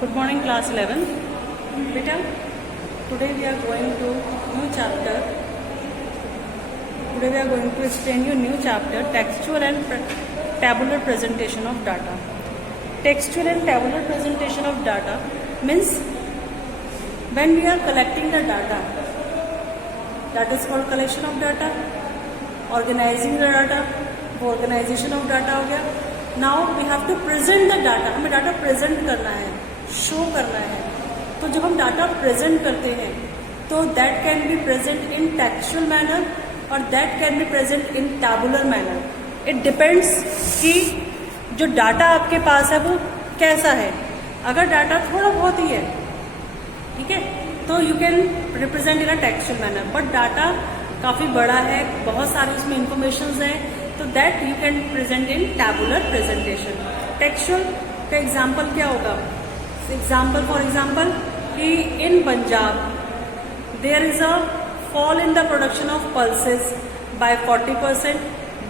Good morning, class 11. Beta, today we are going to new chapter. Today we are going to explain you new chapter, textual and tabular presentation of data. Textual and tabular presentation of data means when we are collecting the data, that is called collection of data. Organizing the data, organization of data हो गया. Now we have to present the data. हमें data present करना है, show करना है. तो जब हम डाटा प्रेजेंट करते हैं तो that can be present in textual manner और that can be present in tabular manner. It depends कि जो डाटा आपके पास है वो कैसा है. अगर डाटा थोड़ा बहुत ही है, ठीक है, तो you can represent in a textual manner. But data काफ़ी बड़ा है, बहुत सारी उसमें इंफॉर्मेशन है, तो that you can present in tabular presentation. Textual का एग्जाम्पल क्या होगा? एग्जाम्पल फॉर एग्जाम्पल कि in Punjab there is a fall in the production of pulses by 40%,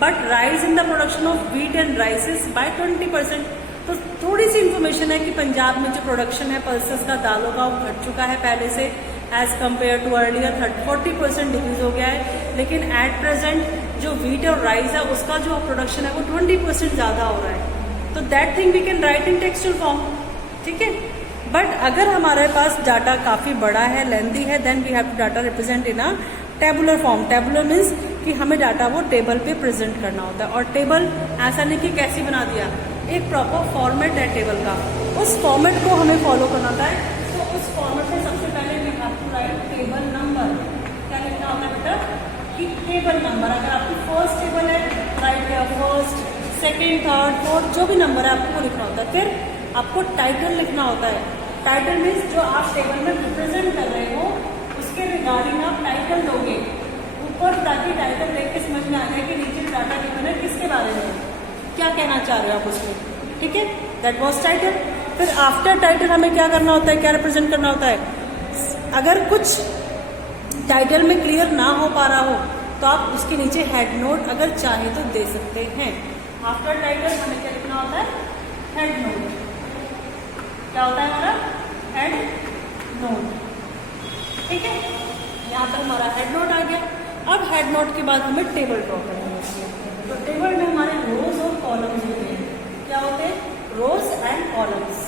but rise in the production of wheat and rices by 20%. तो थोड़ी सी information है कि पंजाब में जो प्रोडक्शन है पल्सेस का, दालों का, वो घट चुका है पहले से as compare to earlier. 40% decrease हो गया है. लेकिन एट प्रेजेंट जो व्हीट और राइस है उसका जो प्रोडक्शन है वो 20% ज़्यादा हो रहा है. तो that thing we can write in textual form, ठीक है. बट अगर हमारे पास डाटा काफ़ी बड़ा है, लेंथी है, then we have to data represent in a tabular form. Tabular means कि हमें डाटा वो टेबल पे प्रेजेंट करना होता है. और टेबल ऐसा नहीं कि कैसी बना दिया, एक प्रॉपर फॉर्मेट है टेबल का, उस फॉर्मेट को हमें फॉलो करना होता है. तो उस फॉर्मेट में सबसे पहले we have to write table number. क्या लिखना होता है बेटा? कि टेबल नंबर. अगर आपकी फर्स्ट टेबल है, राइट या फर्स्ट, सेकेंड, थर्ड, फोर्थ, जो भी नंबर है आपको वो लिखना होता है. फिर आपको टाइटल लिखना होता है. टाइटल मीन्स जो आप टेबल में रिप्रेजेंट कर रहे हो उसके रिगार्डिंग आप टाइटल दोगे ऊपर, ताकि टाइटल देख के समझ में आ जाए कि नीचे डाटा गिवन है किसके बारे में, क्या कहना चाह रहे हो आप उसमें, ठीक है. That was title. फिर आफ्टर टाइटल हमें क्या करना होता है, क्या रिप्रेजेंट करना होता है. अगर कुछ टाइटल में क्लियर ना हो पा रहा हो तो आप उसके नीचे हेड नोट अगर चाहे तो दे सकते हैं. आफ्टर टाइटल हमें क्या लिखना होता है? Head note. क्या होता है हमारा? हेड नोट, ठीक है. यहाँ पर हमारा हेड नोट आ गया. अब हेड नोट के बाद हमें टेबल ड्रॉ करना है. तो टेबल में हमारे रोज और कॉलम्स होते हैं. क्या होते हैं? रोज एंड कॉलम्स.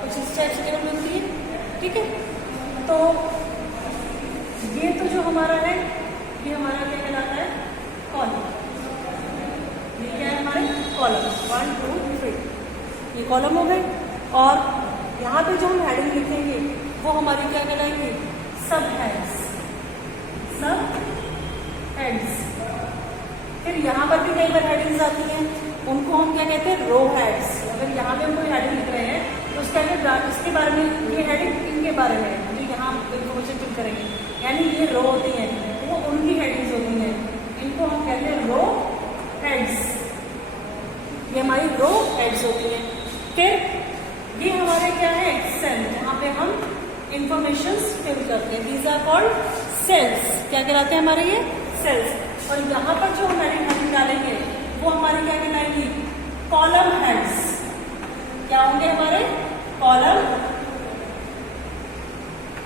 कुछ इस टाइप से टेबल बनती है, ठीक है. तो ये तो जो हमारा है ये हमारा क्या कहलाता है? कॉलम. ये क्या है? हमारे कॉलम 1 2 3. ये कॉलम हो गए. और यहाँ पे जो हम हेडिंग लिखेंगे वो हमारी क्या कहलाएंगे? सब हेड्स. सब हेड्स. फिर यहाँ पर भी कई बार हेडिंग्स आती हैं, उनको हम क्या कहते हैं? रो हेड्स. अगर यहाँ पे हम कोई हेडिंग लिख रहे हैं तो उसके अंदर इसके बारे में, ये हेडिंग इनके बारे में है, जो यहाँ इन्फॉर्मेशन फिल करेंगे, यानी ये रो होती हैं तो वो उनकी हेडिंग्स होती हैं. इनको हम कहते हैं रो हेड्स. ये हमारी रो हेड्स होती हैं. फिर ये हमारे क्या है? सेल. यहाँ पे हम इंफॉर्मेशन फिल करते हैं. These are called cells. क्या कहलाते हैं हमारे? ये सेल्स. और यहाँ पर जो हम हेडिंग डालेंगे वो हमारी क्या कहलाएंगी? Column heads. क्या होंगे हमारे? कॉलम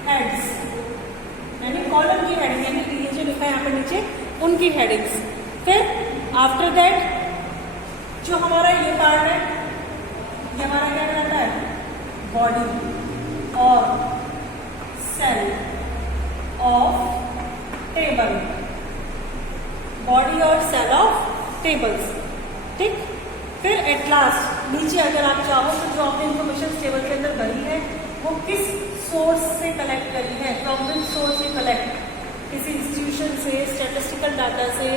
हेड्स, यानी कॉलम की हेडिंग, यानी ये जो लिखा है यहाँ पर नीचे उनकी हेडिंग्स. फिर आफ्टर दैट जो हमारा ये पार्ट है ये हमारा क्या कहलाता है? बॉडी और सेल ऑफ टेबल. बॉडी और सेल ऑफ टेबल्स, ठीक. फिर एट लास्ट नीचे अगर आप चाहो तो जो आपने इंफॉर्मेशन टेबल के अंदर भरी है वो किस सोर्स से कलेक्ट करी है, फ्रॉम विच सोर्स से कलेक्ट, किसी इंस्टीट्यूशन से, स्टैटिस्टिकल डाटा से,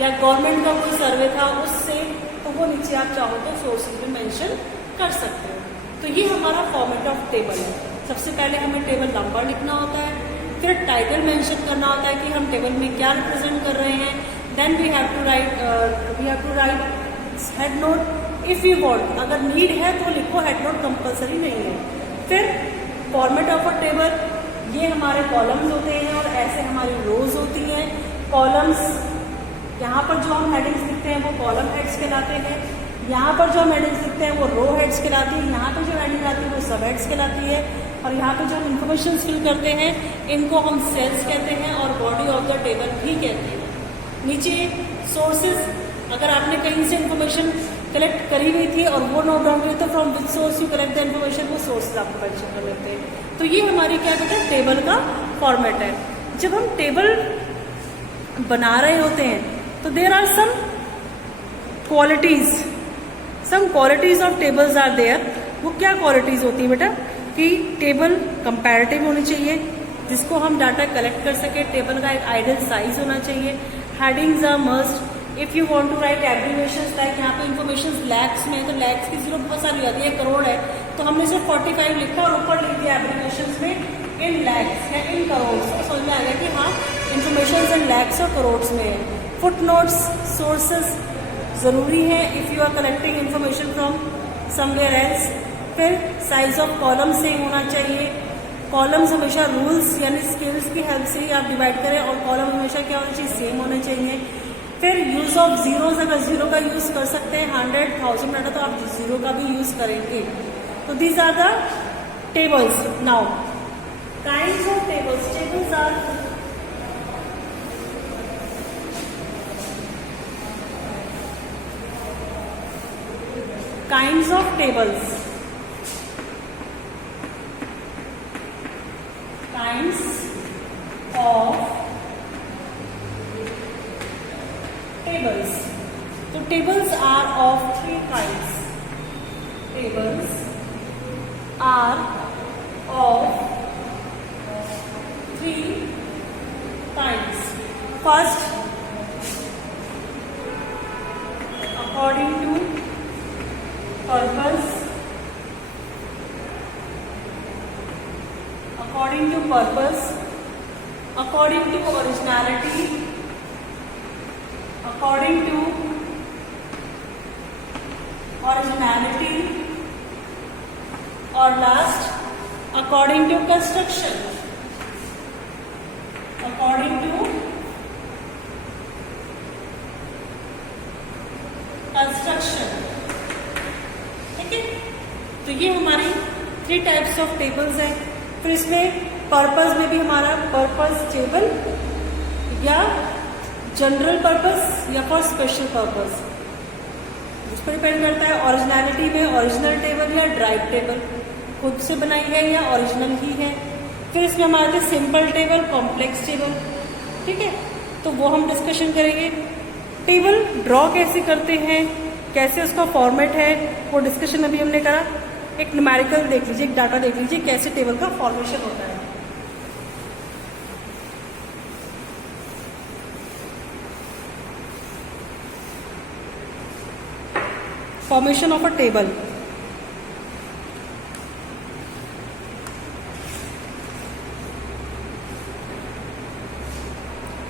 या गवर्नमेंट का कोई सर्वे था उससे, तो वो नीचे आप चाहो तो सोर्सेज में मेंशन कर सकते हो. तो ये हमारा फॉर्मेट ऑफ टेबल है. सबसे पहले हमें टेबल नंबर लिखना होता है. फिर टाइटल मेंशन करना होता है कि हम टेबल में क्या रिप्रेजेंट कर रहे हैं. Then we have to write head note if you want. अगर नीड है तो लिखो, हेड नोट कंपलसरी नहीं है. फिर फॉर्मेट ऑफ अ टेबल, ये हमारे कॉलम्स होते हैं और ऐसे हमारी रोज होती हैं. कॉलम्स यहाँ पर जो हम हेडिंग्स लिखते हैं वो कॉलम हेड्स कहलाते हैं, यहाँ पर जो हम हेडिंग्स लिखते हैं वो रो हेड्स कहलाती है, यहाँ पर जो हेडिंग आती है वो सब हेड्स कहलाती है, और यहाँ पर जो हम इंफॉर्मेशन फिल करते हैं इनको हम सेल्स कहते हैं और बॉडी ऑफ द टेबल भी कहते हैं। नीचे सोर्सेज, अगर आपने कहीं से इंफॉर्मेशन कलेक्ट करी हुई थी और वो नोट डाउन हुई तो from which source you collect the information, वो सोर्सेज आपको मेंशन कर लेते हैं। तो ये हमारी क्या बेटा टेबल का फॉर्मेट है। जब हम टेबल बना रहे होते हैं तो there are some qualities of tables are there. वो क्या क्वालिटीज होती है बेटा कि टेबल कंपैरेटिव होनी चाहिए जिसको हम डाटा कलेक्ट कर सके, टेबल का एक आइडियल साइज होना चाहिए, headings are must. If you want to write abbreviations like यहाँ पे इंफॉर्मेशन लैक्स में, तो लैक्स की जरूरत बहुत सारी आती है, करोड़ है तो हमने सिर्फ 45 लिखा और ऊपर लिख दिया एब्रीविएशंस में इन लैक्स या इन करोड़, तो समझ में आ गया कि हाँ इंफॉर्मेशन इन लैक्स और करोड़ में है। फुट नोट्स, सोर्सेज ज़रूरी है if you are collecting information from somewhere else. फिर साइज ऑफ कॉलम सेम होना चाहिए, कॉलम्स हमेशा रूल्स यानी स्केल्स की हेल्प से ही आप डिवाइड करें और कॉलम हमेशा क्या होना चाहिए, सेम होने चाहिए। फिर यूज ऑफ जीरोज, अगर जीरो का यूज कर सकते हैं 100,000 डाटा तो आप जीरो का भी यूज करेंगे। तो these are the tables. Now kinds of tables, tables are kinds of tables, kinds of tables. So tables are of three kinds. Tables are of three kinds. First, according to purpose, according to purpose, according to originality, according to originality, और last according to construction, according to construction। तो ये हमारी 3 types of tables हैं। फिर इसमें purpose में भी हमारा पर्पस टेबल या जनरल पर्पस या फॉर स्पेशल पर्पस, उस पर डिपेंड करता है। ओरिजिनलिटी में ओरिजिनल टेबल या ड्राइव टेबल, खुद से बनाई है या ओरिजिनल ही है। फिर इसमें हमारे थे सिंपल टेबल, कॉम्प्लेक्स टेबल, ठीक है, तो वो हम डिस्कशन करेंगे। टेबल ड्रॉ कैसे करते हैं, कैसे उसका फॉर्मेट है, वो डिस्कशन अभी हमने करा। एक न्यूमेरिकल देख लीजिए, एक डाटा देख लीजिए कैसे टेबल का फॉर्मेशन होता है। Formation of a table.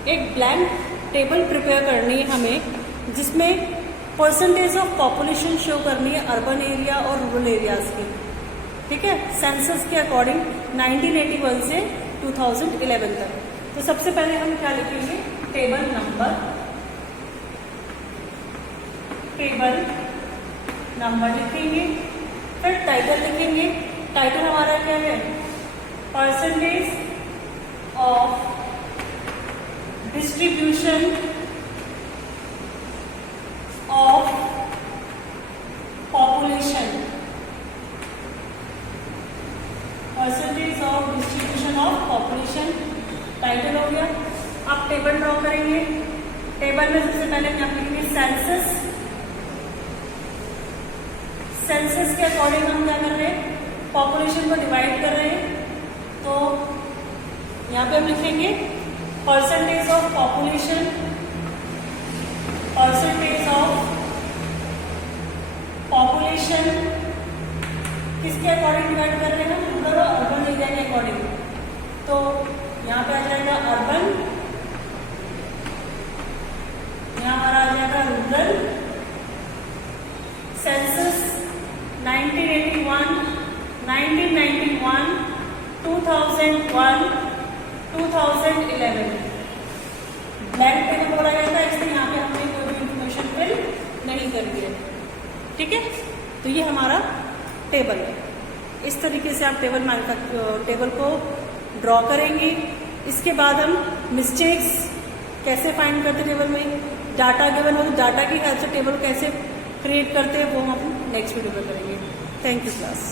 एक ब्लैंक टेबल प्रिपेयर करनी है हमें जिसमें परसेंटेज ऑफ पॉपुलेशन शो करनी है अर्बन एरिया और रूरल एरियाज की, ठीक है, सेंसस के अकॉर्डिंग 1981 से 2011 तक। तो सबसे पहले हम क्या लिखेंगे, टेबल नंबर, टेबल नंबर लिखेंगे। फिर टाइटल लिखेंगे। टाइटल हमारा क्या है, percentage of distribution of population, percentage of distribution of population, title हो गया। आप टेबल ड्रॉ करेंगे। टेबल में सबसे पहले क्या लिखेंगे, सेंसस। सेंसस के अकॉर्डिंग हम क्या कर रहे हैं, पॉपुलेशन को डिवाइड कर रहे हैं। तो यहाँ पे हम लिखेंगे percentage of population, percentage of population किसके अकॉर्डिंग डिवाइड कर रहे हैं, रूरल और अर्बन एरिया के अकॉर्डिंग। तो यहाँ पे आ जाएगा अर्बन, यहाँ आ जाएगा रूरल। सेंसस 1981, 1991, 2001, 2011 ब्लैंक टेबल बोला जाता है, इसलिए यहाँ पे तो ये हमारा टेबल है। इस तरीके से आप टेबल को ड्रॉ करेंगे। इसके बाद हम मिस्टेक्स कैसे फाइंड करते टेबल में, डाटा गिवन हो तो डाटा की हेल्प से टेबल कैसे क्रिएट करते हैं वो हम नेक्स्ट वीडियो में करेंगे। Thank you class.